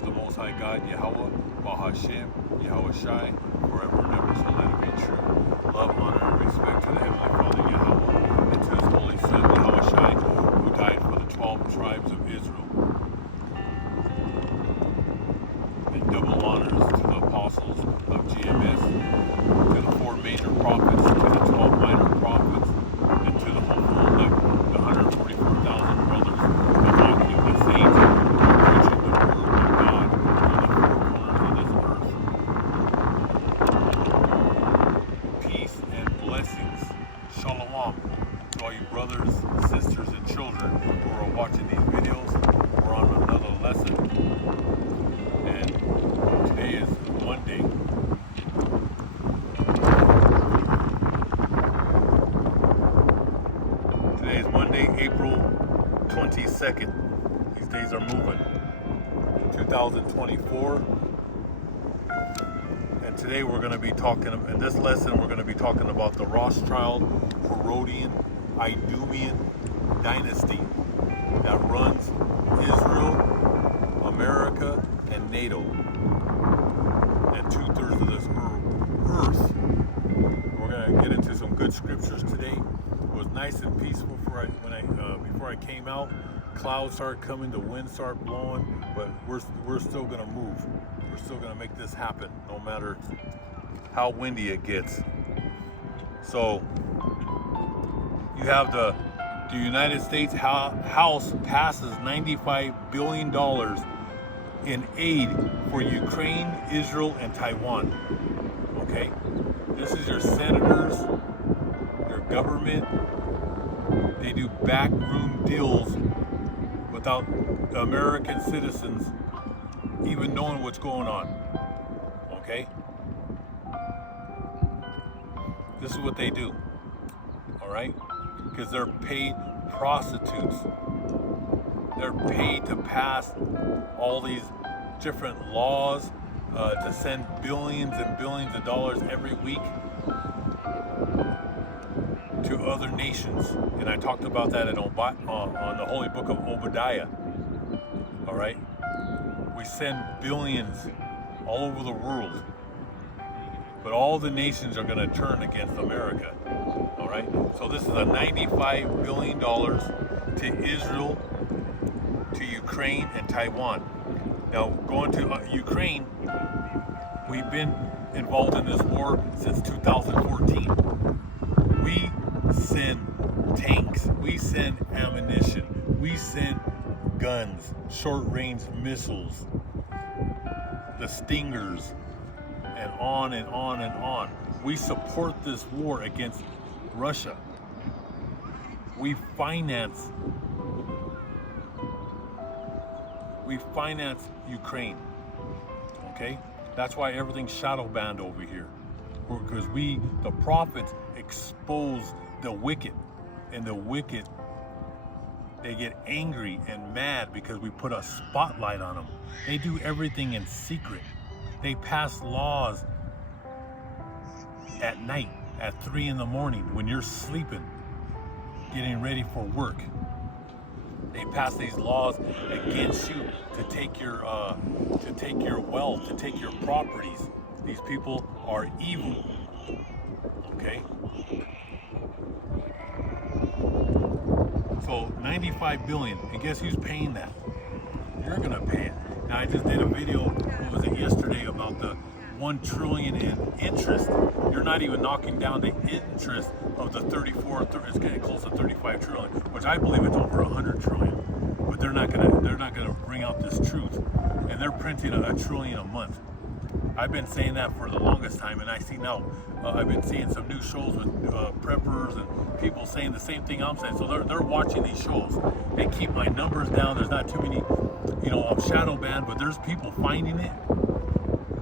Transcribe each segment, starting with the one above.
to the Most High God, Yahweh, Bahashem, Yahweh Shai, forever and ever, so let it be true. Love, honor, and respect to the Heavenly Father, Yahweh, and to His Holy Son, Yahweh Shai, who died for the 12 tribes of Israel. And double honors to the apostles of GMS, to the 4 major prophets, to the 12 minor prophets, and to the whole elect, the 144,000 brothers of Akim, the saints who are preaching the word of God on the 4 corners of this earth. Peace and blessings. Shalom to all you brothers, sisters, and children who are watching these videos. We're on another lesson. And today is Monday. Today is Monday, April 22nd. These days are moving. 2024. And today we're going to be talking, in this lesson, we're going to be talking about the Rothschild, Herodian, Idumean dynasty that runs Israel, America, and NATO, and 2/3 of this earth. We're going to get into some good scriptures today. It was nice and peaceful before I came out. Clouds started coming, the wind started blowing, but we're still going to move. We're still going to make this happen, no matter how windy it gets. So you have the United States House passes $95 billion in aid for Ukraine, Israel, and Taiwan. Okay? This is your senators, your government. They do backroom deals without the American citizens even knowing what's going on. Okay? This is what they do. Alright? Because they're paid prostitutes. They're paid to pass all these different laws, to send billions and billions of dollars every week to other nations. And I talked about that on the Holy Book of Obadiah. All right? We send billions all over the world. But all the nations are going to turn against America. All right? So this is a $95 billion to Israel, to Ukraine, and Taiwan. Now, going to Ukraine, we've been involved in this war since 2014. We send tanks, we send ammunition, we send guns, short-range missiles, the Stingers, and on and on and on. We support this war against Russia. We finance Ukraine. Okay? That's why everything's shadow banned over here. Because the prophets, expose the wicked. And the wicked, they get angry and mad because we put a spotlight on them. They do everything in secret. They pass laws at night, at 3 in the morning, when you're sleeping, getting ready for work. They pass these laws against you to take your wealth, to take your properties. These people are evil. Okay? So 95 billion, and guess who's paying that? You're gonna pay it. Now I just did a video, what was it, yesterday, about the 1 trillion in interest. You're not even knocking down the interest of the 34, it's getting close to 35 trillion, which I believe it's over 100 trillion. But they're not gonna bring out this truth, and they're printing a trillion a month. I've been saying that for the longest time, and I see now, I've been seeing some new shows with preppers and people saying the same thing I'm saying. So they're watching these shows. They keep my numbers down. There's not too many, I'm shadow banned, but there's people finding it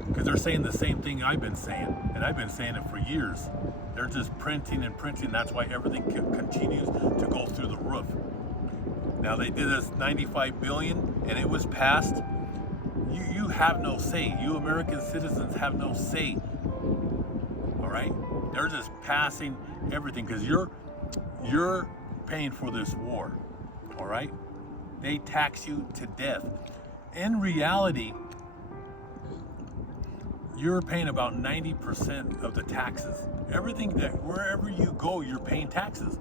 because they're saying the same thing I've been saying, and I've been saying it for years. They're just printing and printing. That's why everything continues to go through the roof. Now they did this 95 billion, and it was passed. You have no say. You American citizens have no say. All right? They're just passing everything because you're paying for this war. All right? They tax you to death. In reality, you're paying about 90% of the taxes. Everything that wherever you go, you're paying taxes.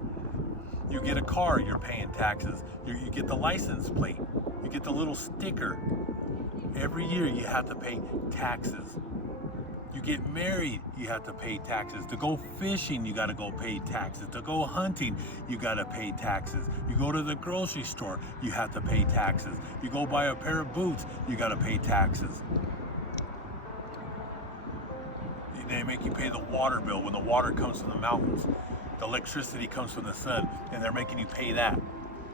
You get a car, you're paying taxes. You get the license plate, you get the little sticker. Every year you have to pay taxes. You get married, you have to pay taxes. To go fishing, you gotta go pay taxes. To go hunting, you gotta pay taxes. You go to the grocery store, you have to pay taxes. You go buy a pair of boots, you gotta pay taxes. They make you pay the water bill when the water comes from the mountains. The electricity comes from the sun, and they're making you pay that.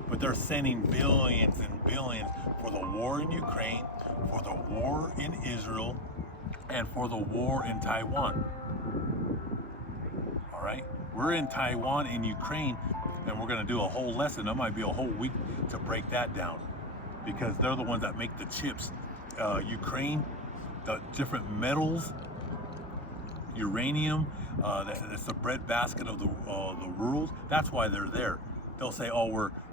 But they're sending billions and billions for the war in Ukraine, for the war in Israel, and for the war in Taiwan. All right? We're in Taiwan and Ukraine, and we're going to do a whole lesson. That might be a whole week to break that down, because they're the ones that make the chips. Ukraine, the different metals, uranium, it's the breadbasket of the world. That's why they're there. They'll say, "Oh,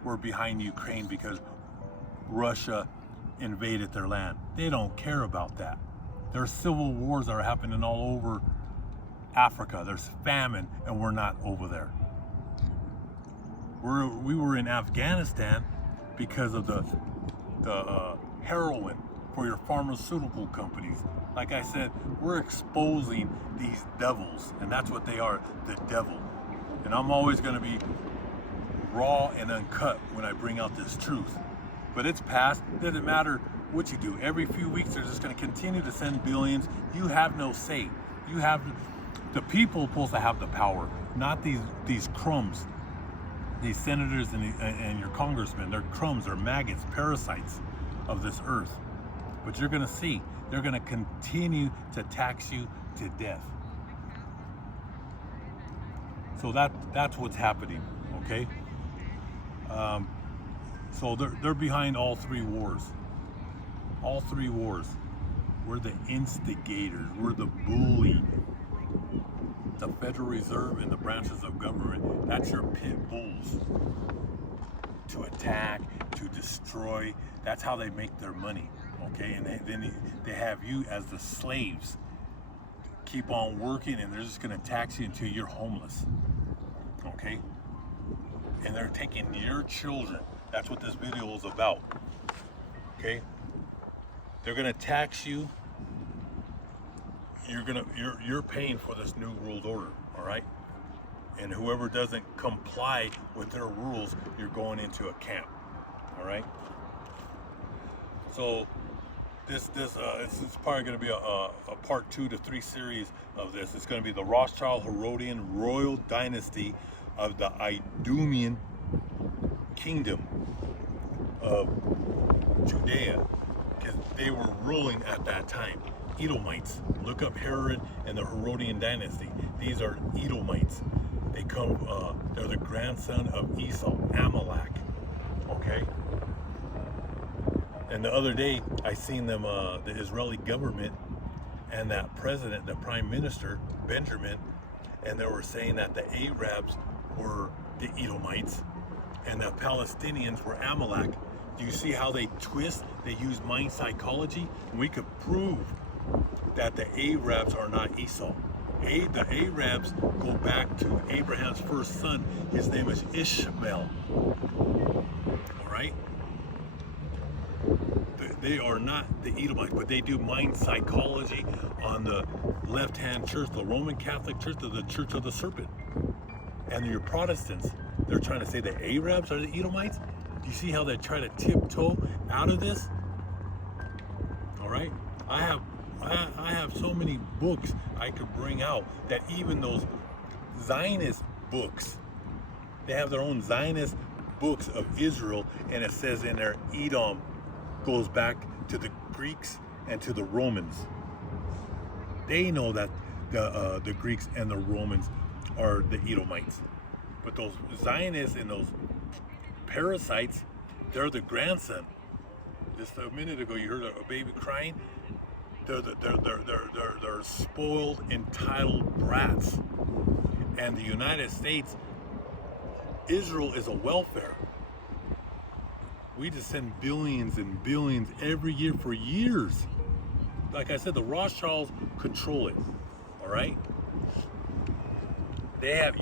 we're behind Ukraine because Russia invaded their land." They don't care about that. There's civil wars that are happening all over Africa. There's famine, and we're not over there. We were in Afghanistan because of the heroin for your pharmaceutical companies. Like I said, we're exposing these devils, and that's what they are, the devil. And I'm always going to be raw and uncut when I bring out this truth. But it's past. It doesn't matter what you do. Every few weeks, they're just going to continue to send billions. You have no say. You have the people supposed to have the power, not these crumbs. These senators and your congressmen, they're crumbs, they're maggots, parasites of this earth. But you're going to see, they're going to continue to tax you to death. So that's what's happening, okay? So they're behind all three wars. All three wars. We're the instigators. We're the bully. The Federal Reserve and the branches of government, that's your pit bulls. To attack, to destroy. That's how they make their money, okay? And then they have you as the slaves. Keep on working, and they're just going to tax you until you're homeless, okay? And they're taking your children. That's what this video is about, okay? They're going to tax you. You're paying for this new world order, all right? And whoever doesn't comply with their rules, you're going into a camp, all right? So this is probably going to be a part 2 to 3 series of this. It's going to be the Rothschild Herodian royal dynasty of the Idumean kingdom of Judea, because they were ruling at that time. Edomites. Look up Herod and the Herodian dynasty. These are Edomites. They come. They're the grandson of Esau, Amalek. Okay. And the other day, I seen them, the Israeli government and that president, the prime minister, Benjamin, and they were saying that the Arabs were the Edomites and the Palestinians were Amalek. Do you see how they twist? They use mind psychology. And we could prove that the Arabs are not Esau. The Arabs go back to Abraham's first son. His name is Ishmael. All right? They are not the Edomites, but they do mind psychology on the left-hand church, the Roman Catholic Church, the Church of the Serpent. And your Protestants, they're trying to say the Arabs are the Edomites. Do you see how they try to tiptoe out of this? All right? I have so many books I could bring out that even those Zionist books, they have their own Zionist books of Israel, and it says in there Edom goes back to the Greeks and to the Romans. They know that the Greeks and the Romans are the Edomites. But those Zionists and those parasites, they're the grandson. Just a minute ago you heard a baby crying. They're spoiled, entitled brats. And the United States, Israel is a welfare. We just send billions and billions every year for years. Like I said, the Rothschilds control it. All right?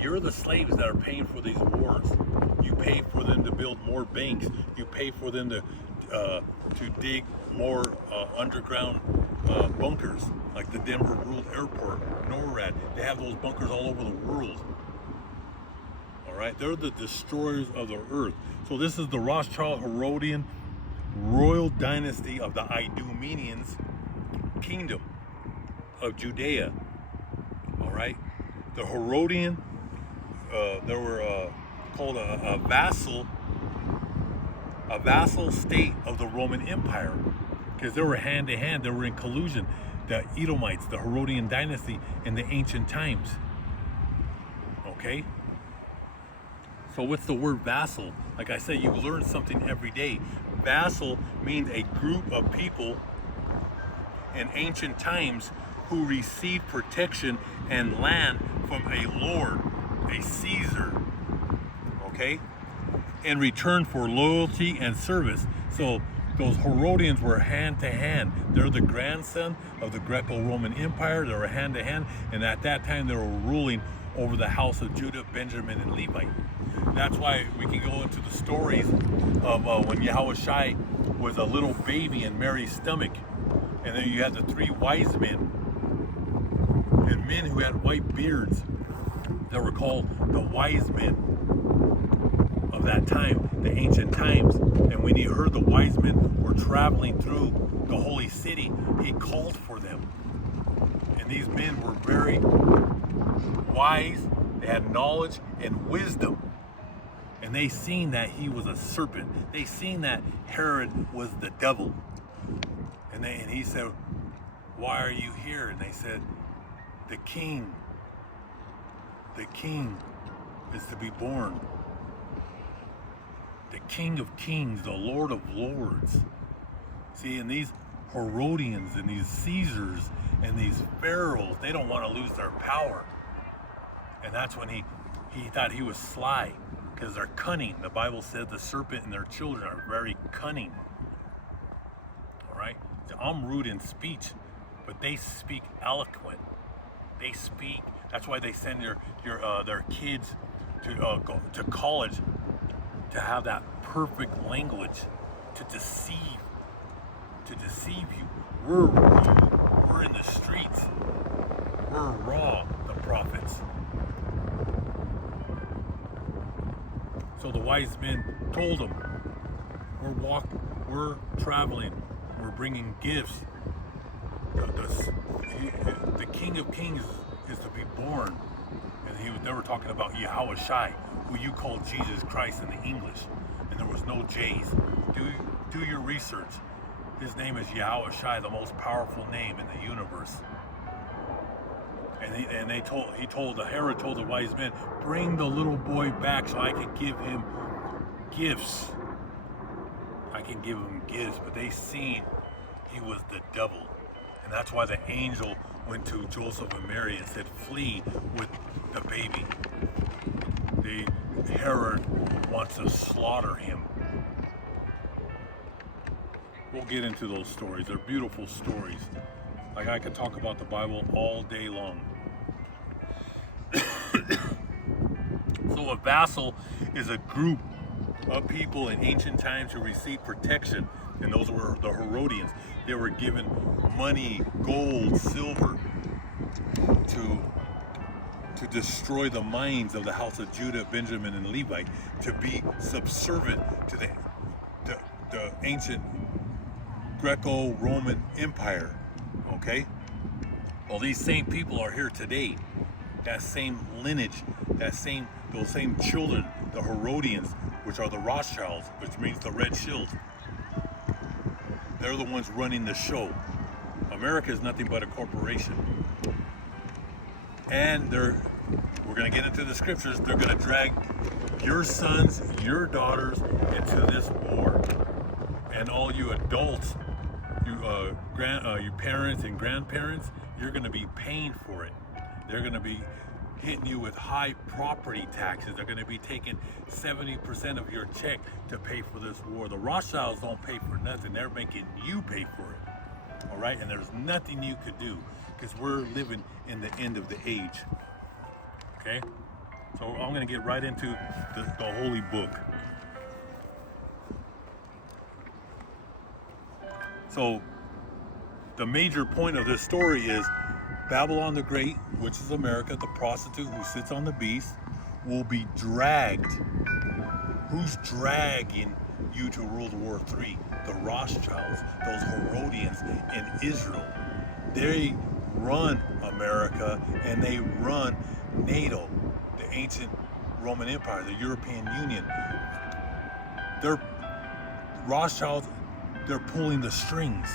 You're the slaves that are paying for these wars. You pay for them to build more banks. You pay for them to dig more underground bunkers, like the Denver World Airport, NORAD. They have those bunkers all over the world. All right, they're the destroyers of the earth. So this is the Rothschild Herodian royal dynasty of the Idumeans kingdom of Judea. All right, the Herodian, they were called a vassal state of the Roman Empire, because they were hand to hand. They were in collusion. The Edomites, the Herodian dynasty in the ancient times. Okay. So what's the word vassal? Like I said, you learn something every day. Vassal means a group of people in ancient times who received protection and land from a lord, a Caesar, okay, in return for loyalty and service. So those Herodians were hand to hand. They're the grandson of the Greco-Roman Empire. They were hand to hand, and at that time they were ruling over the house of Judah, Benjamin, and Levi. That's why we can go into the stories of when Yahushua was a little baby in Mary's stomach. And then you had the three wise men, and men who had white beards that were called the wise men of that time, the ancient times. And when he heard the wise men were traveling through the holy city, he called for them. And these men were very wise, they had knowledge and wisdom. And they seen that he was a serpent. They seen that Herod was the devil. And he said, why are you here? And they said, the king is to be born. The King of Kings, the Lord of Lords. See, and these Herodians and these Caesars and these pharaohs, they don't want to lose their power. And that's when he thought he was sly, because they're cunning. The Bible says the serpent and their children are very cunning. All right? I'm rude in speech, but they speak eloquent. They speak. That's why they send their kids to go to college to have that perfect language to deceive you. We're rude. We're in the streets. We're raw, the prophets. So the wise men told them, we're traveling, we're bringing gifts. The King of Kings is to be born. And they were talking about Yahushua, who you call Jesus Christ in the English. And there was no J's. Do your research. His name is Yahushua, the most powerful name in the universe. And Herod told the wise men, bring the little boy back so I can give him gifts. I can give him gifts, but they seen he was the devil. And that's why the angel went to Joseph and Mary and said, flee with the baby. Herod wants to slaughter him. We'll get into those stories. They're beautiful stories. Like, I could talk about the Bible all day long. So a vassal is a group of people in ancient times who received protection, and those were the Herodians. They were given money, gold, silver to destroy the minds of the house of Judah, Benjamin, and Levi, to be subservient to the ancient Greco-Roman Empire. Okay? Well, these same people are here today. That same lineage, those same children, the Herodians, which are the Rothschilds, which means the red shield. They're the ones running the show. America is nothing but a corporation. And we're going to get into the scriptures, they're going to drag your sons, your daughters into this war. And all you adults, your parents and grandparents, you're going to be paying for it. They're going to be hitting you with high property taxes. They're going to be taking 70% of your check to pay for this war. The Rothschilds don't pay for nothing. They're making you pay for it. All right? And there's nothing you could do because we're living in the end of the age. Okay? So I'm going to get right into the holy book. So the major point of this story is Babylon the Great, which is America, the prostitute who sits on the beast, will be dragged. Who's dragging you to World War III? The Rothschilds, those Herodians in Israel. They run America and they run NATO, the ancient Roman Empire, the European Union. They're Rothschilds, they're pulling the strings,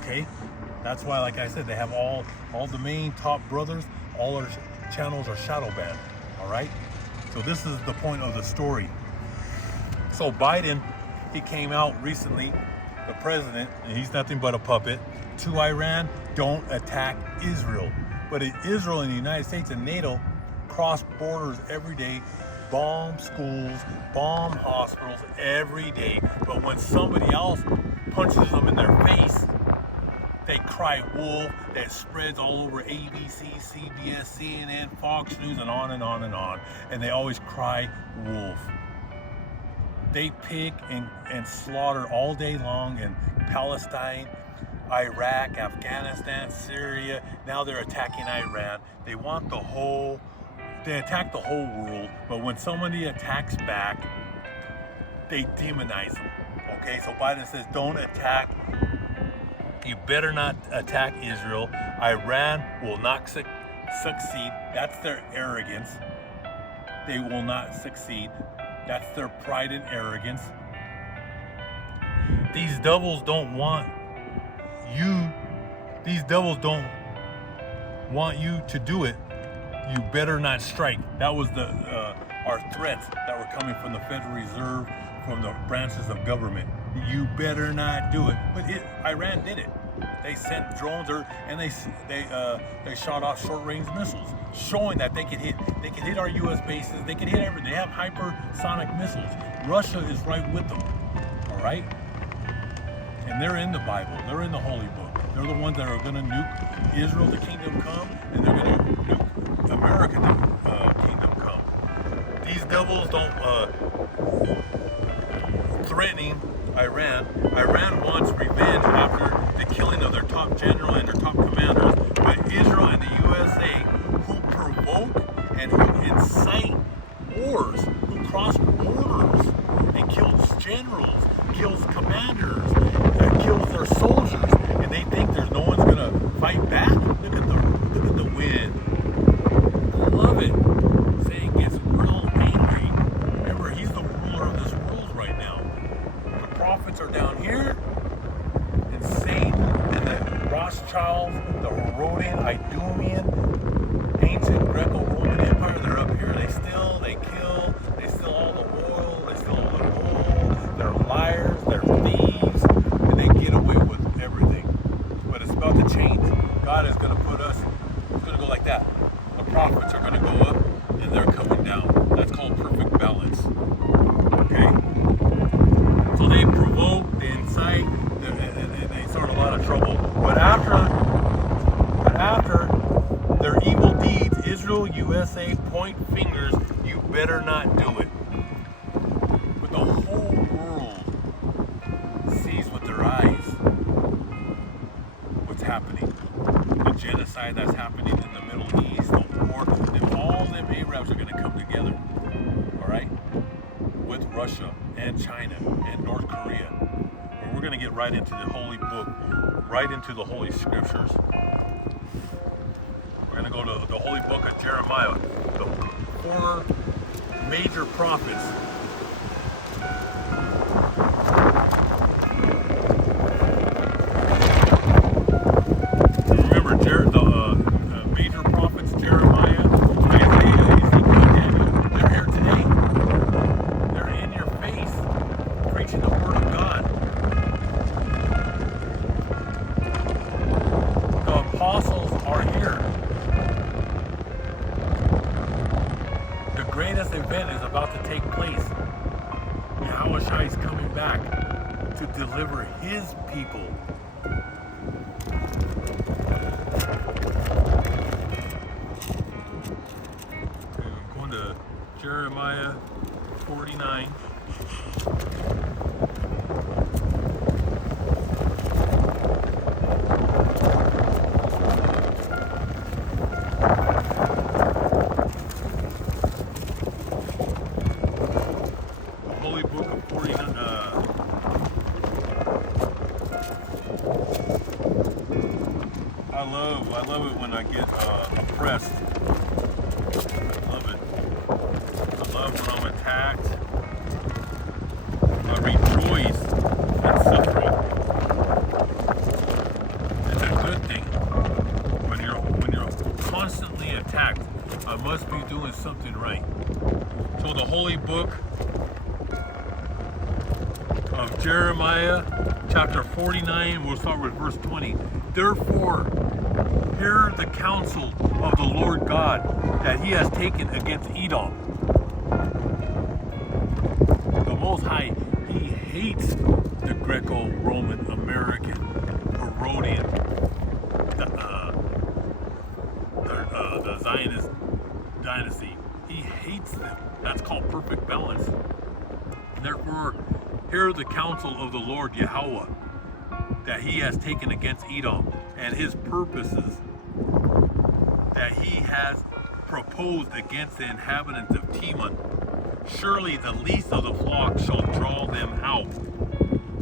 okay? That's why, like I said, they have all the main top brothers, all our channels are shadow banned, all right? So this is the point of the story. So Biden, he came out recently, the president, and he's nothing but a puppet, to Iran, don't attack Israel. But Israel and the United States and NATO cross borders every day, bomb schools, bomb hospitals every day. But when somebody else punches them in their face, they cry wolf. That spreads all over ABC, CBS, CNN, Fox News, and on and on and on. And they always cry wolf. They pick and slaughter all day long in Palestine, Iraq, Afghanistan, Syria. Now they're attacking Iran. They want they attack the whole world. But when somebody attacks back, they demonize them. Okay, so Biden says, don't attack. You better not attack Israel. Iran will not succeed. That's their arrogance. They will not succeed. That's their pride and arrogance. These devils don't want you. These devils don't want you to do it. You better not strike. That was our threats that were coming from the Federal Reserve, from the branches of government. You better not do it. But Iran did it. They sent drones, and they shot off short-range missiles, showing that they could hit our U.S. bases. They could hit everything. They have hypersonic missiles. Russia is right with them. All right, and they're in the Bible. They're in the Holy Book. They're the ones that are going to nuke Israel, the kingdom come, and they're going to nuke America, the kingdom come. These devils don't threatening Iran. Iran wants revenge after the killing of their top general and their top commanders. But Israel and the USA, who provoke and who incite wars, who cross borders and kills generals, kills commanders, kills their soldiers, and they think there's no one's gonna fight back. Look at the wind. I love it. Saying gets real angry. Remember, he's the ruler of this world right now. The prophets are down here, and Satan and the Rothschilds, the Herodian, Idumean, ancient Greco-Roman Empire, they're up here. They kill, they steal all the oil, they steal all the gold. They're liars, they're thieves, and they get away with everything. But it's about to change. God is going to put us, it's going to go like that. The prophets are going to go up, and they're coming down. That's called perfect balance. Okay? So they provoke, they incite, and they start a lot of trouble. But after their evil deeds, Israel, USA point fingers, you better not do it. But the whole world sees with their eyes what's happening. The genocide that's happening in the Middle East, the war, and all them Arabs are going to come together, all right, with Russia and China and North Korea. But we're going to get right into the Holy Book, right into the Holy Scriptures. We're going to go to the Holy Book of Jeremiah, the 4 major prophets. Remember, the major prophets, Jeremiah, Isaiah, Ezekiel, Daniel, they're here today. They're in your face, preaching the Word of God. The apostles are here. deliver his people. Okay, I'm going to Jeremiah 49. Holy Book of 49. I love it when I get oppressed. I love it. I love when I'm attacked. I rejoice in suffering. It's a good thing. When you're constantly attacked, I must be doing something right. So the Holy Book of Jeremiah, chapter 49, we'll start with verse 20. Therefore, hear the counsel of the Lord God that he has taken against Edom. The Most High, he hates the Greco-Roman American, Herodian, the Zionist dynasty. He hates them. That's called perfect balance. Therefore, hear the counsel of the Lord Yahweh that he has taken against Edom, and his purposes that he has proposed against the inhabitants of Teman. Surely the least of the flock shall draw them out.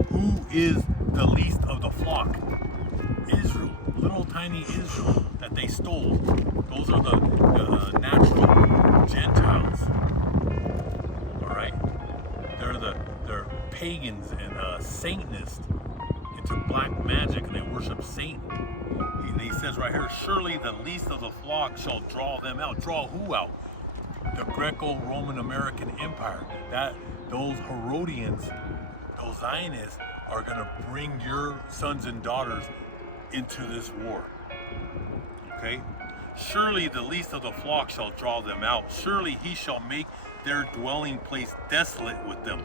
Who is the least of the flock? Israel, little tiny Israel that they stole. Those are the natural Gentiles. All right, they're pagans and Satanists into black magic, and they worship Satan. He says right here, surely the least of the flock shall draw them out. Draw who out? The Greco-Roman American Empire. Those Herodians, those Zionists, are going to bring your sons and daughters into this war. Okay? Surely the least of the flock shall draw them out. Surely he shall make their dwelling place desolate with them.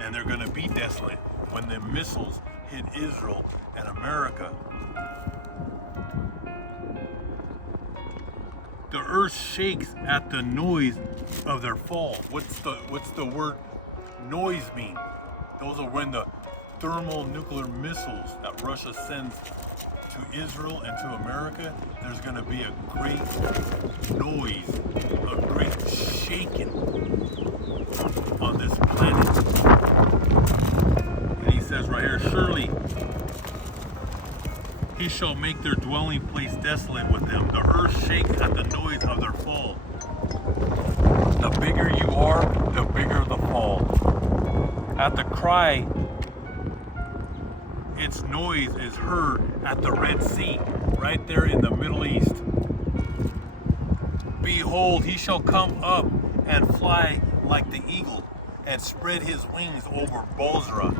And they're going to be desolate when the missiles hit Israel and America. The earth shakes at the noise of their fall. What's the word noise mean? Those are when the thermonuclear missiles that Russia sends to Israel and to America, there's going to be a great noise, a great shaking on this planet. And he says right here, surely he shall make their dwelling place desolate with them. The earth shakes at the noise of their fall. The bigger you are, the bigger the fall. At the cry, its noise is heard at the Red Sea, right there in the Middle East. Behold, he shall come up and fly like the eagle, and spread his wings over Bozrah.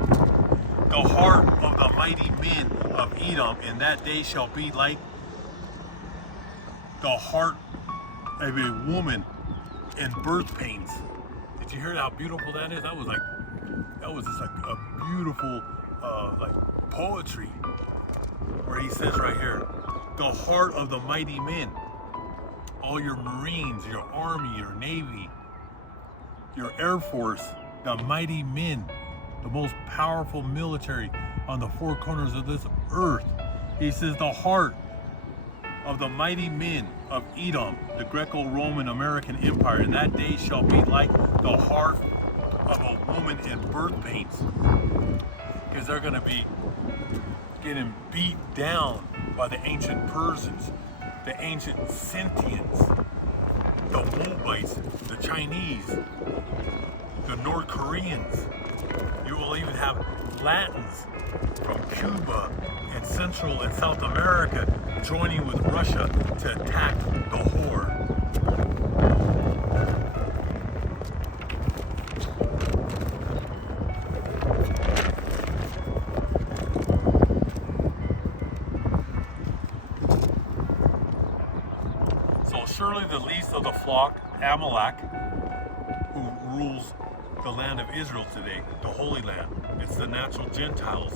The heart of the mighty men of Edom in that day shall be like the heart of a woman in birth pains. Did you hear how beautiful that is? That was just like a beautiful like poetry, where he says right here, the heart of the mighty men, all your Marines, your Army, your Navy, your Air Force, the mighty men, the most powerful military on the four corners of this earth. He says the heart of the mighty men of Edom, the Greco-Roman American Empire, in that day shall be like the heart of a woman in birth pains. Because they're going to be getting beat down by the ancient Persians, the ancient Scythians, the Moabites, the Chinese, the North Koreans. You will even have Latins from Cuba and Central and South America joining with Russia to attack the whore. So surely the least of the flock, Amalek, who rules the land of Israel today, the Holy Land, It's the natural Gentiles,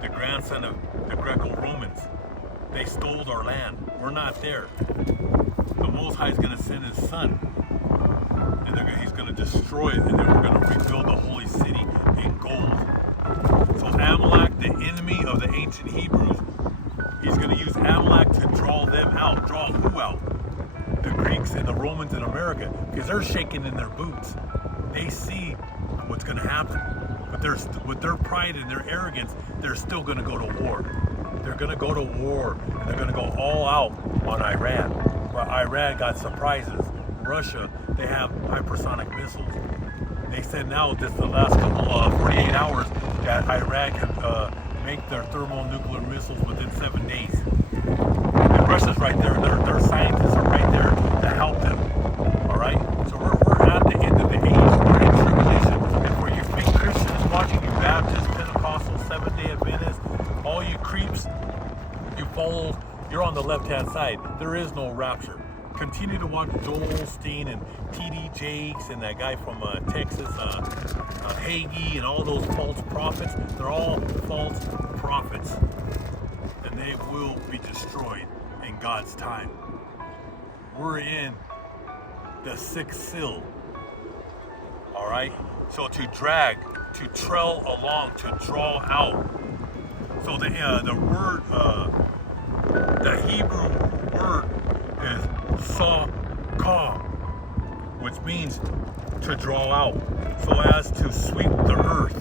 the grandson of the Greco-Romans. They stole our land. We're not there. The Most High is going to send His Son, and He's going to destroy it, and then we're going to rebuild the holy city in gold. So Amalek, the enemy of the ancient Hebrews, He's going to use Amalek to draw them out. Draw who out? The Greeks and the Romans in America, because they're shaking in their boots. They see what's going to happen, but with their pride and their arrogance, they're still going to go to war. They're going to go to war, and they're going to go all out on Iran. Where Iran got surprises. Russia, they have hypersonic missiles. They said now, just the last couple 48 hours, that Iran can make their thermonuclear missiles within 7 days. And Russia's right there. Their scientists are right there to help them. All right? So we're at the end of the age. We're in tribulation. And for you fake Christians watching, you Baptists, Pentecostals, Seventh-day Adventists, all you creeps, you follow, you're on the left-hand side. There is no rapture. Continue to watch Joel Osteen and T.D. Jakes and that guy from Texas, Hagee, and all those false prophets. They're all false prophets, and they will be destroyed in God's time. We're in the sixth seal. All right. So to drag, to trail along, to draw out. So the word, the Hebrew word is Sakah, which means to draw out, so as to sweep the earth.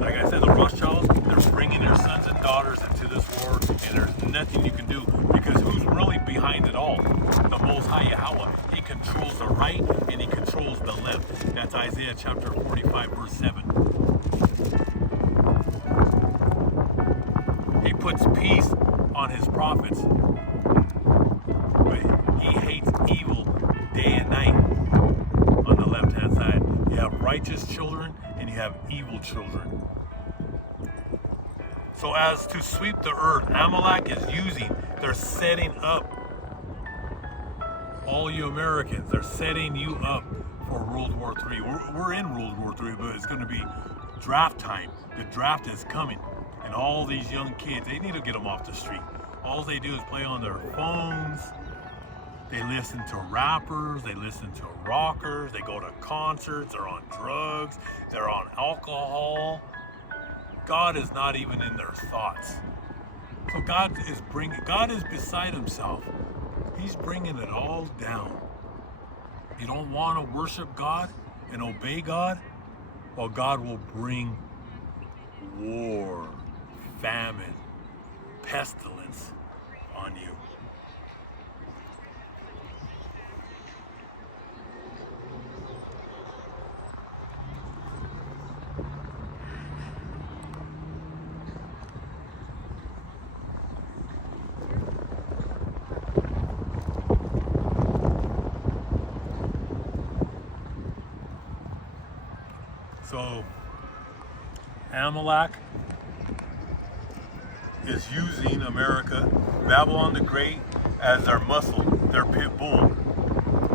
Like I said, the Rothschilds, they're bringing their sons and daughters into this war, and there's nothing you can do, because who's really behind it all? The Most High Yahweh. He controls the right and He controls the left. That's Isaiah chapter 45, verse 7. He puts peace on His prophets, but He hates evil day and night. On the left-hand side, you have righteous children and you have evil children. So as to sweep the earth, Amalek is using, they're setting up all you Americans, they're setting you up for World War III. We're in World War III, but it's going to be draft time. The draft is coming. And all these young kids, they need to get them off the street. All they do is play on their phones. They listen to rappers. They listen to rockers. They go to concerts. They're on drugs. They're on alcohol. God is not even in their thoughts. So God is beside Himself. He's bringing it all down. You don't want to worship God and obey God? Well, God will bring war, famine, pestilence on you. So Amalek is using America, Babylon the Great, as their muscle, their pit bull.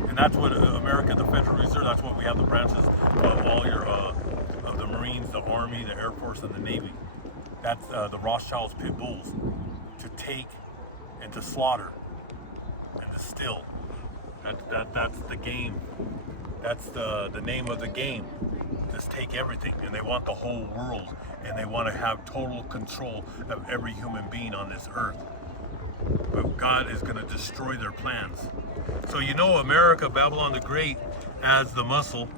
And that's what America, the Federal Reserve, that's what we have the branches of all your, of the Marines, the Army, the Air Force, and the Navy. That's the Rothschilds pit bulls, to take and to slaughter and to steal. That's the game. That's the name of the game. Just take everything, and they want the whole world, and they want to have total control of every human being on this earth. But God is going to destroy their plans. So you know, America, Babylon the Great, as the muscle,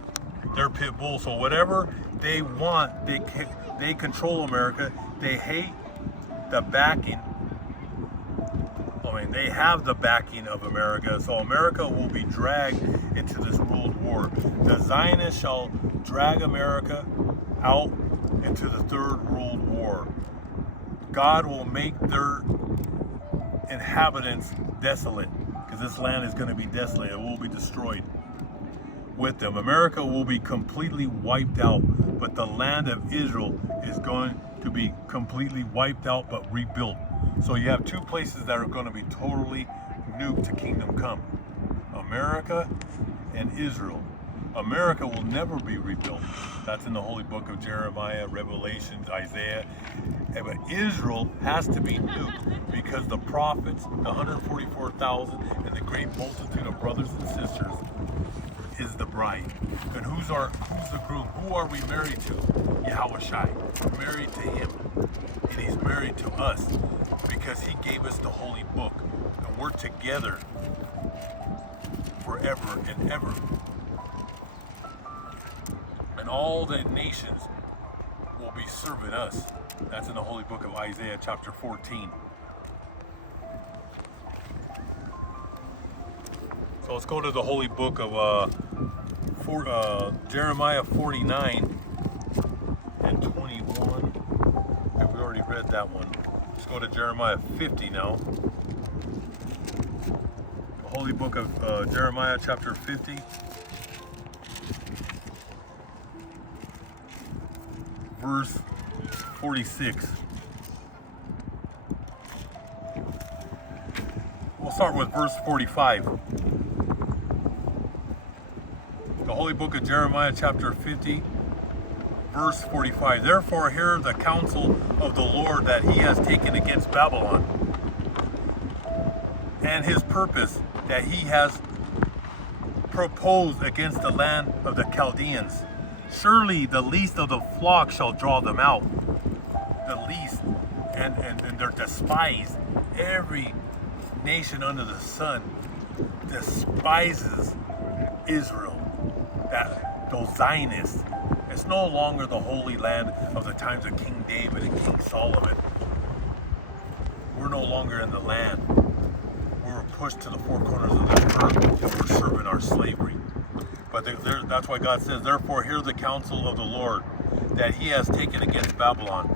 their pit bull. So whatever they want, they control America. They hate the backing. They have the backing of America. So America will be dragged into this world war. The Zionists shall drag America out into the Third World War. God will make their inhabitants desolate, because this land is going to be desolate. It will be destroyed with them. America will be completely wiped out, but the land of Israel is going to be completely wiped out but rebuilt. So you have two places that are going to be totally nuked to kingdom come: America and Israel. America will never be rebuilt. That's in the Holy Book of Jeremiah, Revelations, Isaiah. But Israel has to be nuked because the prophets, the 144,000, and the great multitude of brothers and sisters is the bride. And who's the groom? Who are we married to? Yahushai. We're married to him. And he's married to us because he gave us the Holy Book. And we're together forever and ever. And all the nations will be serving us. That's in the Holy Book of Isaiah chapter 14. So let's go to the Holy Book of Jeremiah 49 and 21. And we already read that one. Let's go to Jeremiah 50 now. The Holy Book of Jeremiah chapter 50. Verse 46. We'll start with verse 45. The Holy Book of Jeremiah chapter 50, verse 45. Therefore hear the counsel of the Lord that he has taken against Babylon, and his purpose that he has proposed against the land of the Chaldeans. Surely the least of the flock shall draw them out. The least, and they're despised. Every nation under the sun despises Israel. That those Zionists. It's no longer the holy land of the times of King David and King Solomon. We're no longer in the land. We were pushed to the four corners of the earth and we're serving our slavery. But that's why God says, therefore hear the counsel of the Lord that he has taken against Babylon,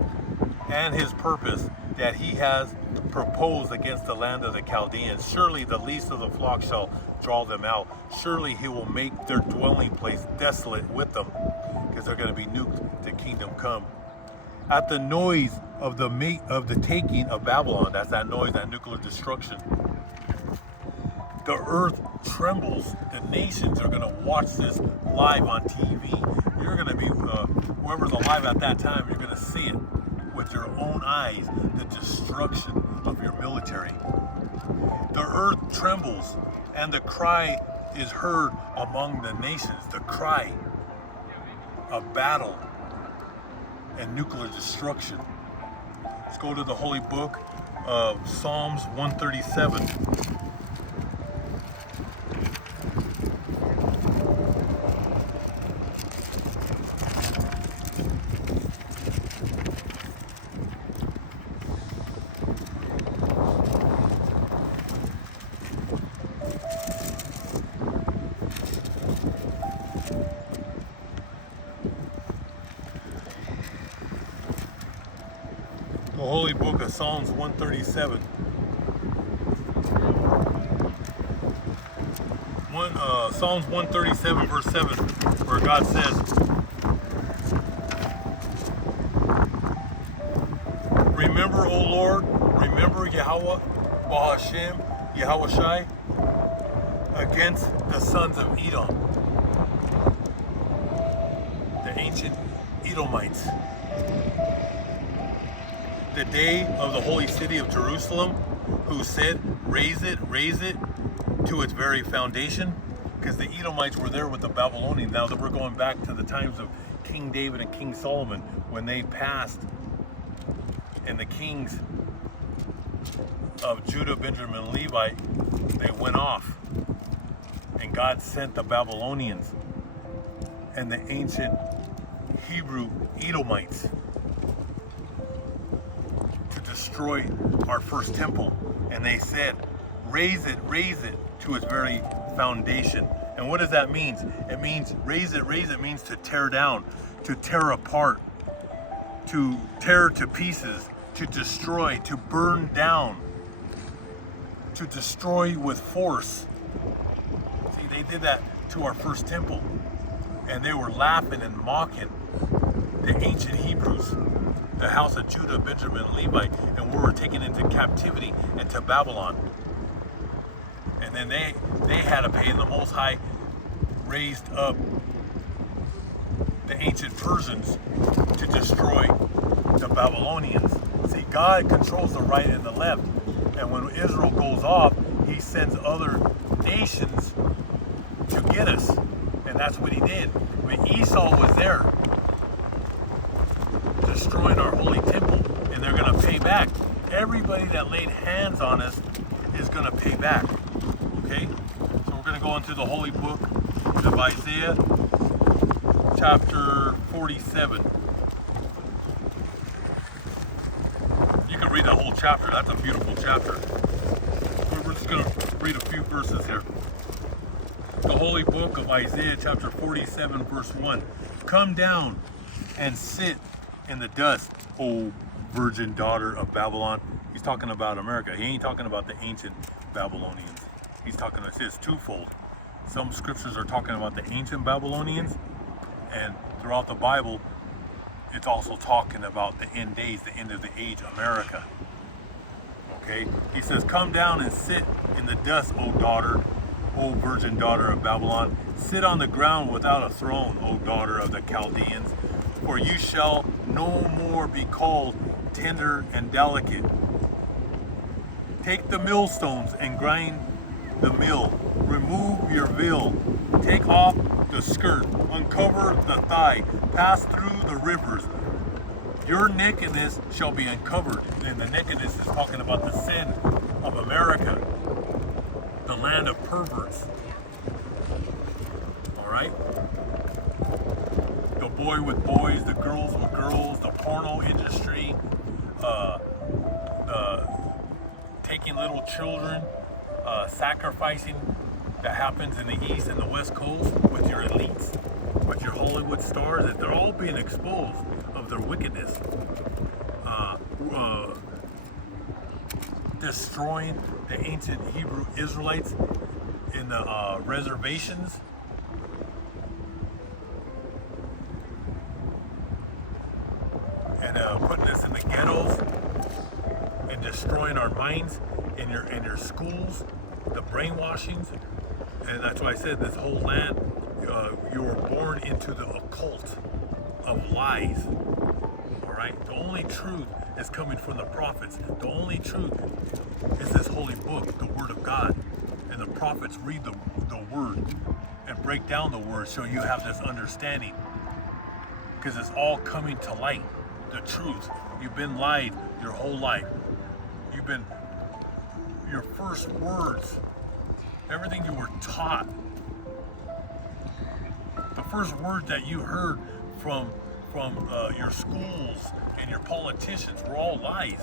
and his purpose that he has proposed against the land of the Chaldeans. Surely the least of the flock shall draw them out. Surely he will make their dwelling place desolate with them, because they're going to be nuked to kingdom come. At the noise of the taking of Babylon, that's that noise, that nuclear destruction, the earth trembles. The nations are going to watch this live on TV. You're going to be, whoever's alive at that time, you're going to see it with your own eyes, the destruction of your military. The earth trembles, and the cry is heard among the nations. The cry of battle and nuclear destruction. Let's go to the Holy Book of Psalms 137. The Holy Book of Psalms 137. Psalms 137 verse 7, where God says, remember, O Lord, remember Yahweh, Bahashem, Yahushai, against the sons of Edom, the ancient Edomites. The day of the holy city of Jerusalem, who said, raise it to its very foundation, because the Edomites were there with the Babylonians. Now that we're going back to the times of King David and King Solomon, when they passed, and the kings of Judah, Benjamin, and Levi, they went off, and God sent the Babylonians and the ancient Hebrew Edomites to destroy our first temple. And they said, raise it to its very foundation. And what does that mean? It means raise it means to tear down, to tear apart, to tear to pieces, to destroy, to burn down, to destroy with force. See, they did that to our first temple, and they were laughing and mocking the ancient Hebrews, the house of Judah, Benjamin, and Levi, and we were taken into captivity into Babylon. And then they had to pay, and the Most High raised up ancient Persians to destroy the Babylonians. See, God controls the right and the left. And when Israel goes off, he sends other nations to get us. And that's what he did. When Esau was there, destroying our holy temple, and they're going to pay back. Everybody that laid hands on us is going to pay back. Okay? So we're going to go into the holy book of Isaiah, chapter 47. You can read the whole chapter. That's a beautiful chapter. We're just going to read a few verses here. The holy book of Isaiah, chapter 47, verse 1. Come down and sit in the dust, O virgin daughter of Babylon. He's talking about America. He ain't talking about the ancient Babylonians. He's talking, it's twofold. Some scriptures are talking about the ancient Babylonians, and throughout the Bible, it's also talking about the end days, the end of the age, America. Okay? He says, come down and sit in the dust, O daughter, O virgin daughter of Babylon. Sit on the ground without a throne, O daughter of the Chaldeans. For you shall no more be called tender and delicate. Take the millstones and grind the mill. Remove your veil. Take off the skirt. Uncover the thigh. Pass through the rivers. Your nakedness shall be uncovered. And the nakedness is talking about the sin of America, the land of perverts. All right? The boy with boys, the girls with girls, the porno industry, taking little children, sacrificing that happens in the East and the West Coast with your elites, with your Hollywood stars, that they're all being exposed of their wickedness. Destroying the ancient Hebrew Israelites in the reservations. And putting us in the ghettos and destroying our minds in your schools, the brainwashings. And that's why I said this whole land, you were born into the occult of lies. All right? The only truth is coming from the prophets. The only truth is this holy book, the Word of God. And the prophets read the Word and break down the Word so you have this understanding. Because it's all coming to light. The truth. You've been lied your whole life. Your first words, everything you were taught, the first words that you heard from your schools and your politicians were all lies.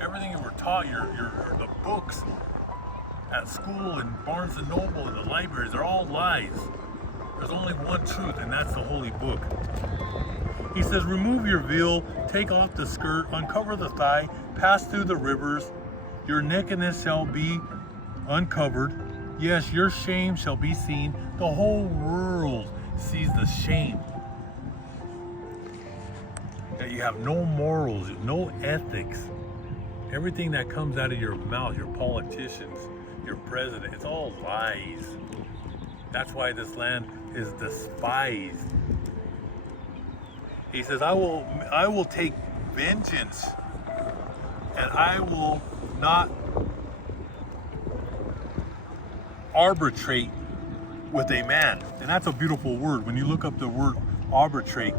Everything you were taught, the books at school and Barnes and Noble and the libraries, they're all lies. There's only one truth, and that's the holy book. He says, remove your veil, take off the skirt, uncover the thigh, pass through the rivers. Your nakedness shall be uncovered. Yes, your shame shall be seen. The whole world sees the shame. That you have no morals, no ethics. Everything that comes out of your mouth, your politicians, your president, it's all lies. That's why this land is despised. He says, I will take vengeance, and I will not arbitrate with a man. And that's a beautiful word. When you look up the word arbitrate,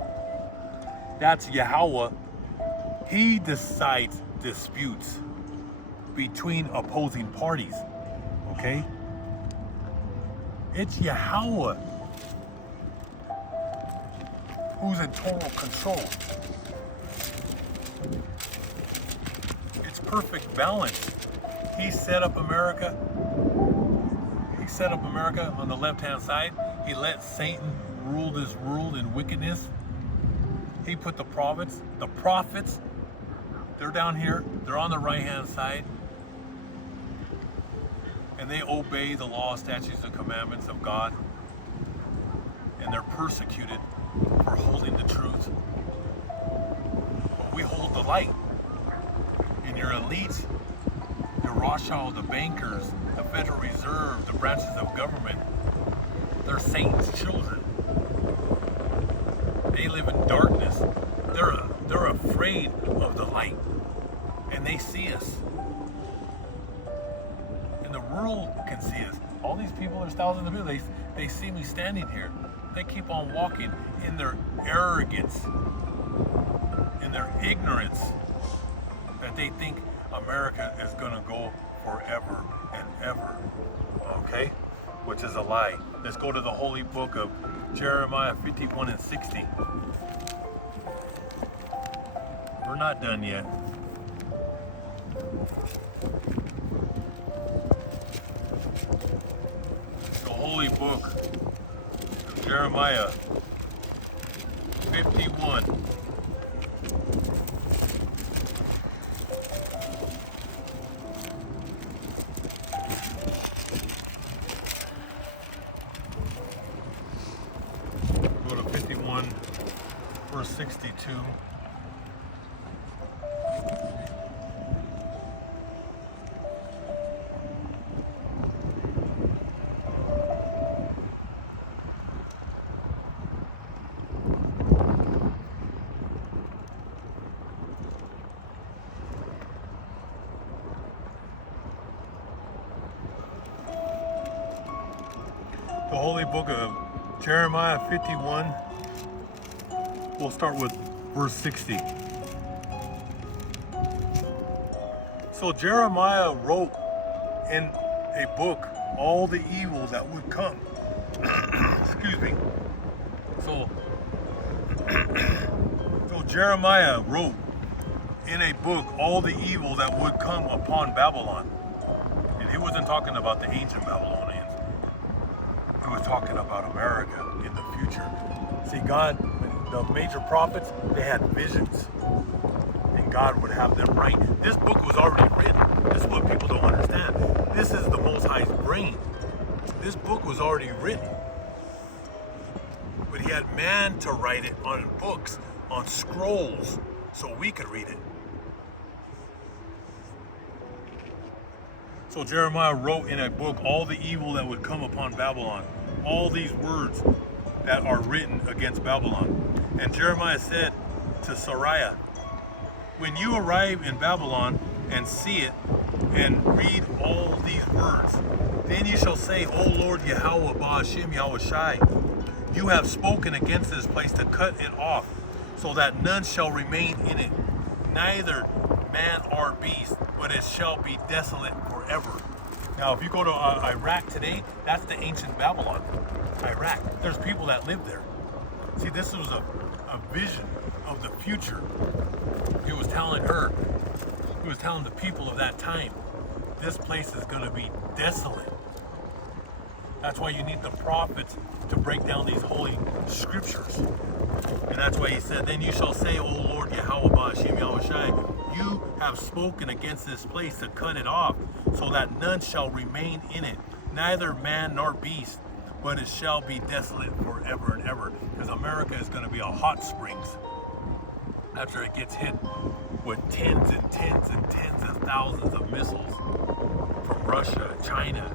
that's Yahweh. He decides disputes between opposing parties. Okay? It's Yahweh who's in total control. It's perfect balance. He set up America. He set up America on the left-hand side. He let Satan rule this world in wickedness. He put the prophets, they're down here. They're on the right-hand side. And they obey the law, statutes, and commandments of God. And they're persecuted for holding the truth. But we hold the light. And your elites, your Rothschild, the bankers, the Federal Reserve, the branches of government, they're Satan's children. They live in darkness. They're afraid of the light, and they see us. And the world can see us. All these people, there's thousands of people, they see me standing here. They keep on walking in their arrogance, in their ignorance, that they think America is gonna go forever and ever, okay? Which is a lie. Let's go to the holy book of Jeremiah 51 and 60. We're not done yet. The holy book of Jeremiah 51. Go to 51, verse 62. The holy book of Jeremiah 51. We'll start with verse 60. So Jeremiah wrote in a book all the evil that would come. Excuse me. So Jeremiah wrote in a book all the evil that would come upon Babylon. And he wasn't talking about the ancient Babylonians. He was talking about America in the future. See, God, the major prophets, they had visions. And God would have them write. This book was already written. This is what people don't understand. This is the Most High's brain. This book was already written. But he had man to write it on books, on scrolls, so we could read it. So Jeremiah wrote in a book all the evil that would come upon Babylon. All these words that are written against Babylon. And Jeremiah said to Sariah, when you arrive in Babylon and see it and read all these words, then you shall say, O Lord Yahweh Ba'ashem Yahushai, you have spoken against this place to cut it off, so that none shall remain in it, neither man or beast, but it shall be desolate forever. Now, if you go to Iraq today, that's the ancient Babylon, Iraq. There's people that live there. See, this was a vision of the future. He was telling her, he was telling the people of that time, this place is going to be desolate. That's why you need the prophets to break down these holy scriptures. And that's why he said, then you shall say, O Lord Yahweh Ba'ashem Yahushai, you have spoken against this place to cut it off, so that none shall remain in it, neither man nor beast, but it shall be desolate forever and ever. Because America is going to be a hot springs after it gets hit with tens and tens and tens of thousands of missiles from Russia, China,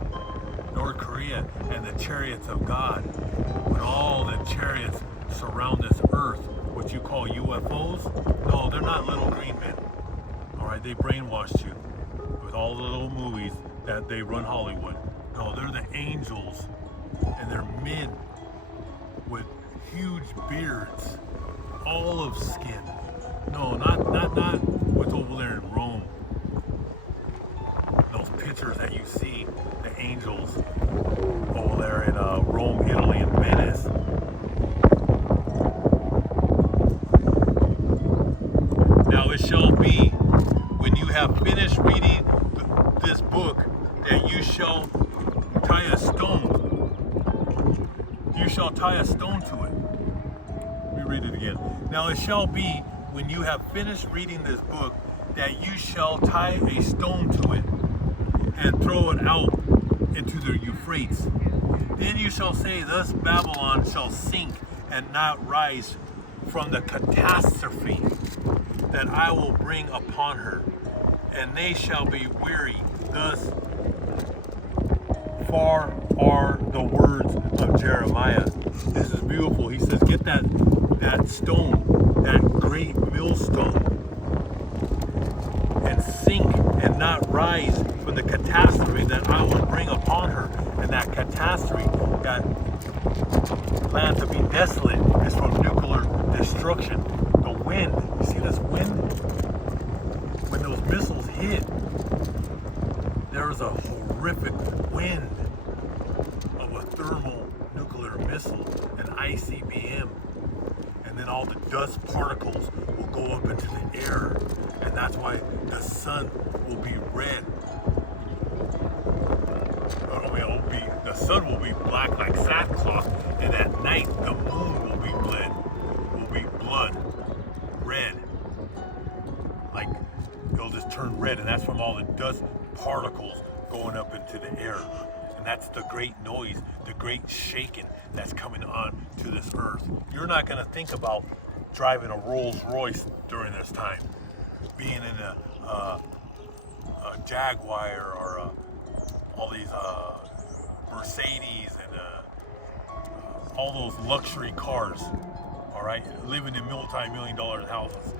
North Korea, and the chariots of God. When all the chariots surround this earth, what you call UFOs, no, they're not little green men. All right, they brainwashed you with all the little movies that they run Hollywood. No, they're the angels, and they're men with huge beards, olive skin. No, not what's over there in Rome. Those pictures that you see, the angels over there in Rome, Italy, and Venice. Now it shall be, when you have finished reading this book, that you shall tie a stone. You shall tie a stone to it. Let me read it again. Now it shall be, when you have finished reading this book, that you shall tie a stone to it and throw it out into the Euphrates. Then you shall say, thus Babylon shall sink and not rise from the catastrophe that I will bring upon her, and they shall be weary thus far are the words of Jeremiah? This is beautiful. He says, get that stone, that great millstone, and sink and not rise from the catastrophe that I will bring upon her. And that catastrophe, that land to be desolate, is from nuclear destruction. The wind, you see this wind? When those missiles hit, there was a horrific wind of a thermal nuclear missile, an ICBM. And then all the dust particles will go up into the air. And that's why the sun will be red. The sun will be black like sackcloth, and at night the moon will be blood red. Like it'll just turn red, and that's from all the dust particles going up into the air. And that's the great noise, the great shaking that's coming on to this earth. You're not going to think about driving a Rolls Royce during this time, being in a Jaguar or all these Mercedes and all those luxury cars. All right, living in multi-million-dollar houses.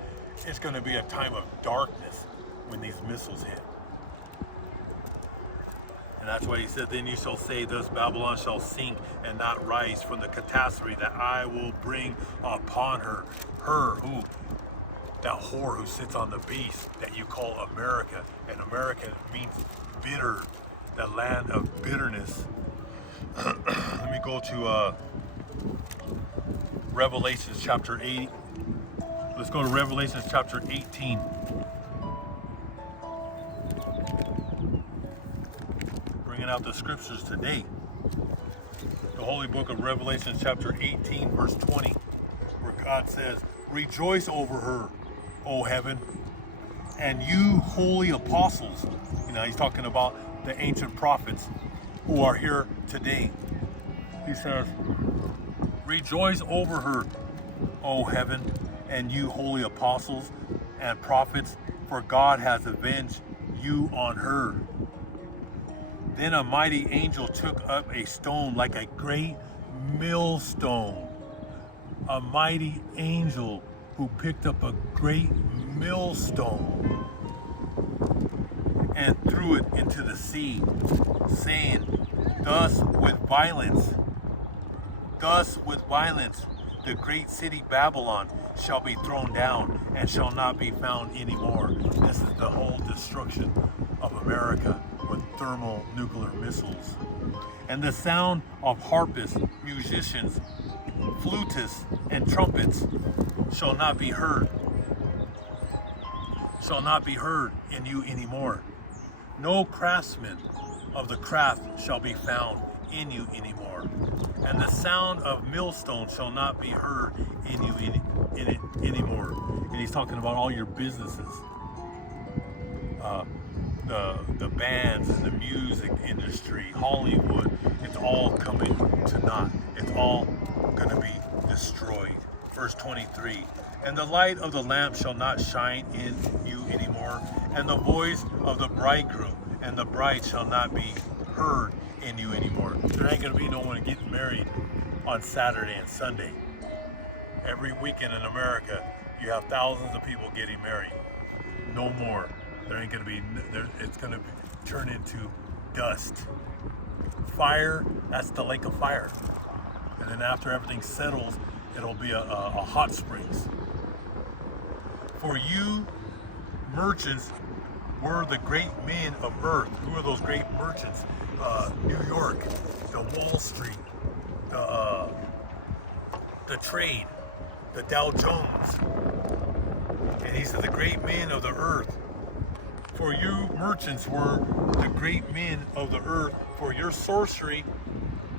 It's going to be a time of darkness when these missiles hit. And that's why he said, then you shall say, thus Babylon shall sink and not rise from the catastrophe that I will bring upon her. Her who? That whore who sits on the beast that you call America. And America means bitter, the land of bitterness. Let me go to Revelation chapter 8. Let's go to Revelation chapter 18. Bringing out the scriptures today. The holy book of Revelation chapter 18 verse 20, where God says, rejoice over her, O heaven, and you holy apostles. You know, he's talking about the ancient prophets who are here today. He says, rejoice over her, O heaven, and you holy apostles and prophets, for God has avenged you on her. Then a mighty angel took up a stone like a great millstone. A mighty angel who picked up a great millstone and threw it into the sea, saying, thus with violence, the great city Babylon shall be thrown down and shall not be found anymore. This is the whole destruction of America with thermal nuclear missiles. And the sound of harpists, musicians, flutists, and trumpets shall not be heard in you anymore. No craftsman of the craft shall be found in you anymore. And the sound of millstone shall not be heard in you anymore. And he's talking about all your businesses, the bands and the music industry, Hollywood. It's all coming to naught. It's all going to be destroyed. Verse 23. And the light of the lamp shall not shine in you anymore, and the voice of the bridegroom and the bride shall not be heard in you anymore. There ain't gonna be no one getting married on Saturday and Sunday. Every weekend in America, you have thousands of people getting married. No more. There ain't gonna be. It's gonna turn into dust. Fire. That's the lake of fire. And then after everything settles, it'll be a hot springs. For you merchants were the great men of earth. Who are those great merchants? New York, the Wall Street, the trade, the Dow Jones. And he said, the great men of the earth. For you merchants were the great men of the earth. For your sorcery,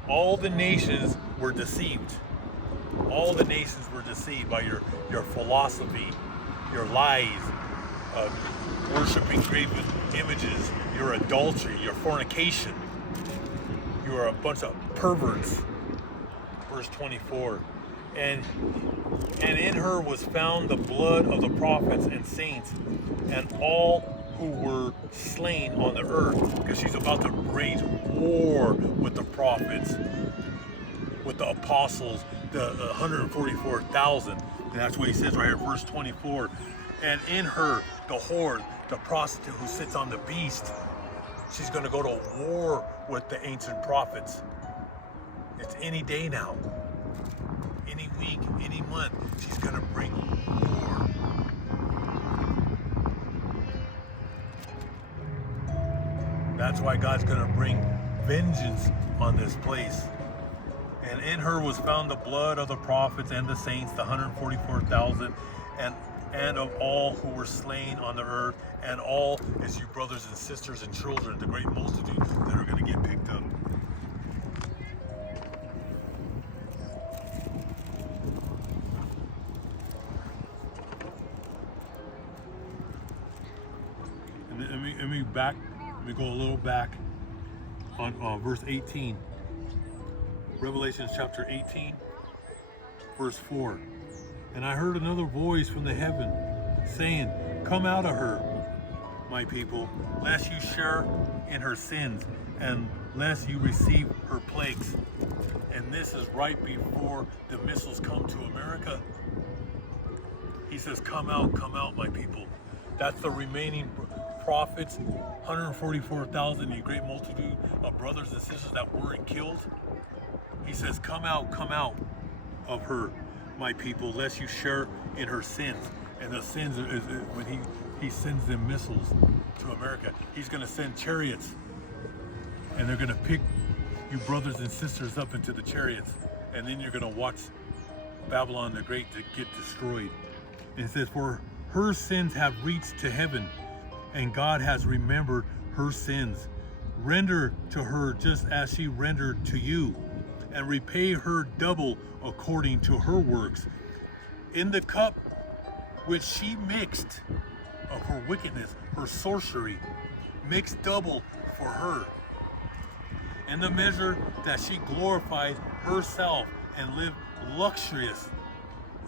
all the nations were deceived. All the nations were deceived by your philosophy, your lies, worshiping graven images, your adultery, your fornication. You are a bunch of perverts. Verse 24. And in her was found the blood of the prophets and saints and all who were slain on the earth, because she's about to wage war with the prophets, with the apostles, the 144,000. And that's what he says right here, verse 24. And in her, the whore, the prostitute who sits on the beast, she's going to go to war with the ancient prophets. It's any day now, any week, any month, she's going to bring war. That's why God's going to bring vengeance on this place. And in her was found the blood of the prophets and the saints, the 144,000, and of all who were slain on the earth, and all is you brothers and sisters and children, the great multitude that are going to get picked up. And let me go a little back on verse 18. Revelation chapter 18, verse 4. And I heard another voice from the heaven saying, come out of her, my people, lest you share in her sins, and lest you receive her plagues. And this is right before the missiles come to America. He says, come out, my people. That's the remaining prophets, 144,000, a great multitude of brothers and sisters that weren't killed. He says, come out of her, my people, lest you share in her sins. And the sins is when he sends them missiles to America. He's going to send chariots, and they're going to pick you brothers and sisters up into the chariots, and then you're going to watch Babylon the Great to get destroyed. And it says, for her sins have reached to heaven, and God has remembered her sins. Render to her just as she rendered to you, and repay her double according to her works. In the cup which she mixed of her wickedness, her sorcery, mixed double for her. In the measure that she glorified herself and lived luxurious,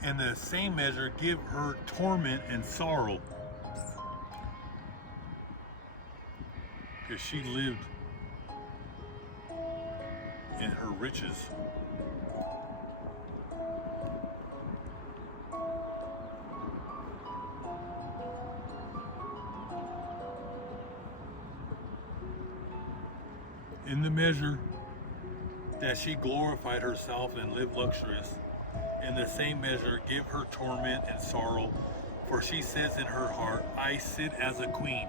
in the same measure give her torment and sorrow. Because she lived in her riches. In the measure that she glorified herself and lived luxurious, in the same measure give her torment and sorrow, for she says in her heart, I sit as a queen.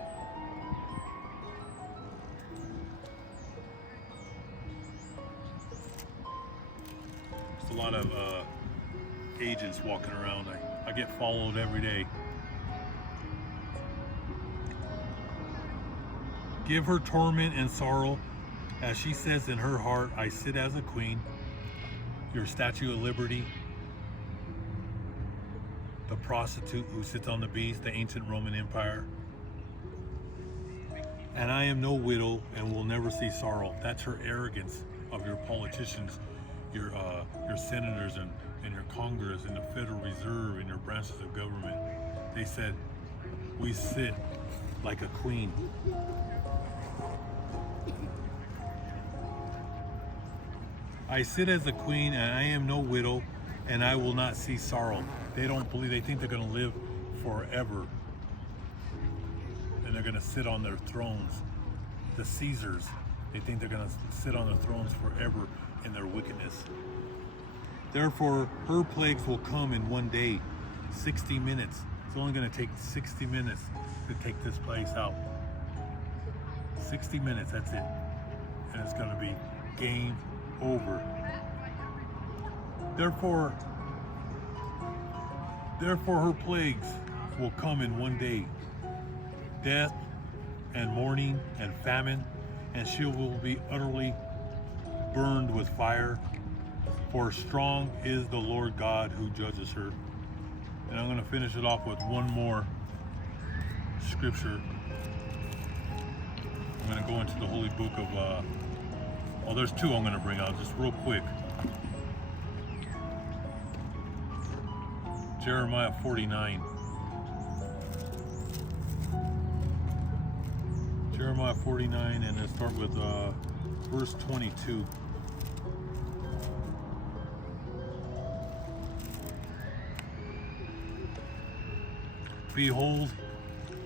There's a lot of agents walking around. I get followed every day. Give her torment and sorrow, as she says in her heart, I sit as a queen. Your Statue of Liberty, the prostitute who sits on the beast, the ancient Roman Empire. And I am no widow and will never see sorrow. That's her arrogance of your politicians, your senators and your Congress and the Federal Reserve and your branches of government. They said, we sit like a queen. I sit as a queen, and I am no widow, and I will not see sorrow. They don't believe, they think they're going to live forever. And they're going to sit on their thrones. The Caesars, they think they're going to sit on their thrones forever in their wickedness. Therefore, her plagues will come in one day, 60 minutes. It's only going to take 60 minutes to take this place out. 60 minutes, that's it. And it's going to be game over. Therefore her plagues will come in one day, death and mourning and famine, and she will be utterly burned with fire, for strong is the Lord God who judges her. And I'm going to finish it off with one more scripture. I'm going to go into the holy book of well, there's two I'm going to bring out just real quick. Jeremiah 49. Jeremiah 49 and let's start with verse 22. Behold,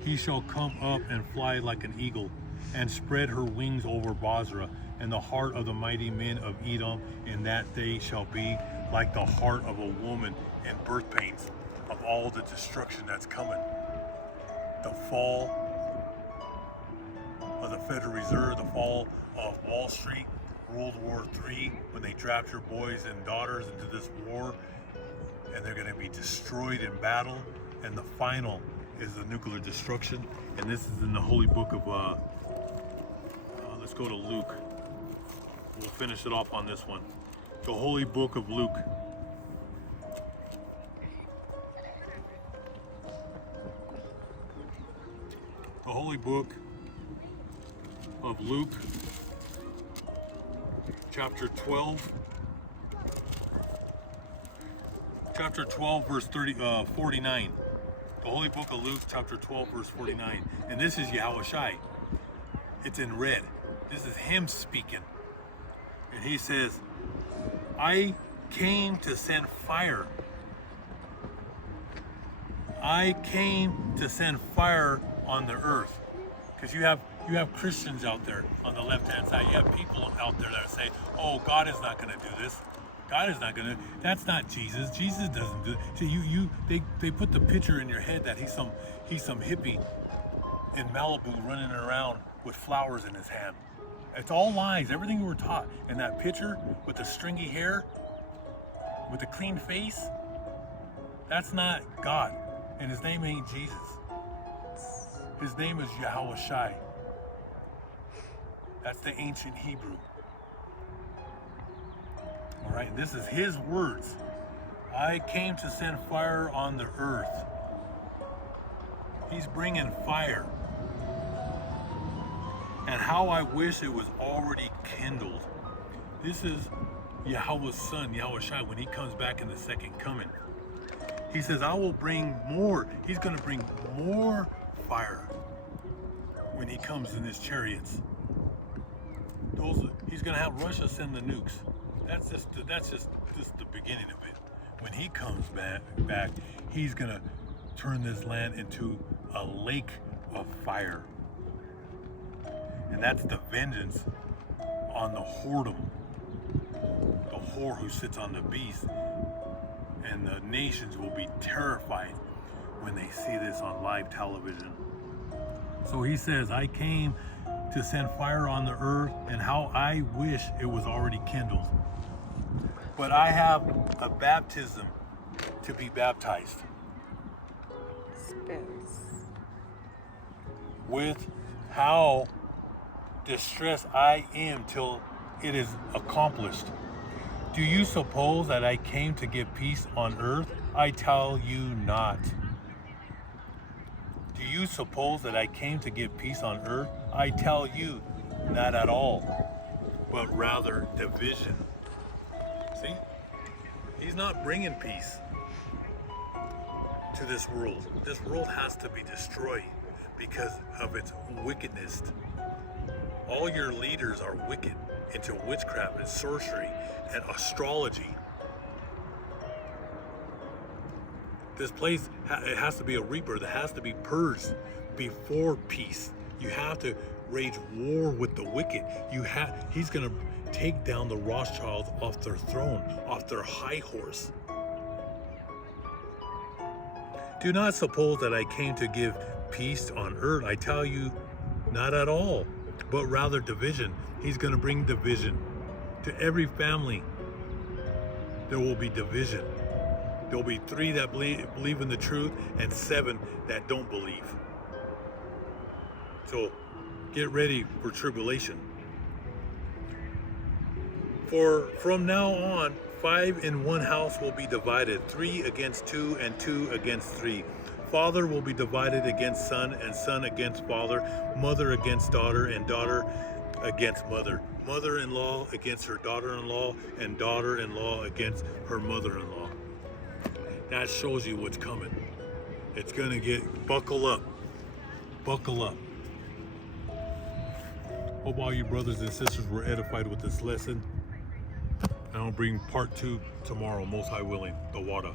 he shall come up and fly like an eagle, and spread her wings over Basra, and the heart of the mighty men of Edom in that day shall be like the heart of a woman in birth pains of all the destruction that's coming. The fall of the Federal Reserve, the fall of Wall Street, World War III, when they draft your boys and daughters into this war, and they're going to be destroyed in battle, and the final is the nuclear destruction. And this is in the holy book of let's go to Luke. We'll finish it off on this one. The holy book of Luke. The holy book of Luke, chapter 12. Chapter 12, verse 49. The holy book of Luke, chapter 12, verse 49. And this is Yahushai. It's in red. This is him speaking. And he says, I came to send fire. I came to send fire on the earth. Because you have Christians out there on the left-hand side. You have people out there that say, oh, God is not going to do this. God is not gonna. That's not Jesus. Jesus doesn't do. See, they put the picture in your head that he's some hippie in Malibu running around with flowers in his hand. It's all lies. Everything you were taught. And that picture with the stringy hair, with the clean face, that's not God. And his name ain't Jesus. His name is Yahushai. That's the ancient Hebrew. All right, this is his words. I came to send fire on the earth. He's bringing fire. And how I wish it was already kindled. This is Yahweh's son, Yahushai, when he comes back in the second coming. He says, I will bring more. He's going to bring more fire when he comes in his chariots. He's going to have Russia send the nukes. That's just the beginning of it. When he comes back, he's gonna turn this land into a lake of fire, and that's the vengeance on the whoredom, the whore who sits on the beast. And the nations will be terrified when they see this on live television. So he says, I came to send fire on the earth, and how I wish it was already kindled. But I have a baptism to be baptized with how distressed I am till it is accomplished. Do you suppose that I came to give peace on earth? I tell you not. Do you suppose that I came to give peace on earth? I tell you, not at all, but rather division. See? He's not bringing peace to this world. This world has to be destroyed because of its wickedness. All your leaders are wicked into witchcraft and sorcery and astrology. This place, it has to be a rebirth. It has to be purged before peace. You have to wage war with the wicked. He's going to take down the Rothschilds off their throne, off their high horse. Do not suppose that I came to give peace on earth. I tell you, not at all, but rather division. He's going to bring division to every family. There will be division. There will be 3 that believe in the truth and 7 that don't believe. So get ready for tribulation. For from now on, 5 in one house will be divided, 3 against 2 and 2 against 3. Father will be divided against son and son against father, mother against daughter and daughter against mother, mother-in-law against her daughter-in-law and daughter-in-law against her mother-in-law. That shows you what's coming. It's gonna buckle up. Buckle up. Hope all you brothers and sisters were edified with this lesson. And I'll bring part 2 tomorrow, most high willing, the water.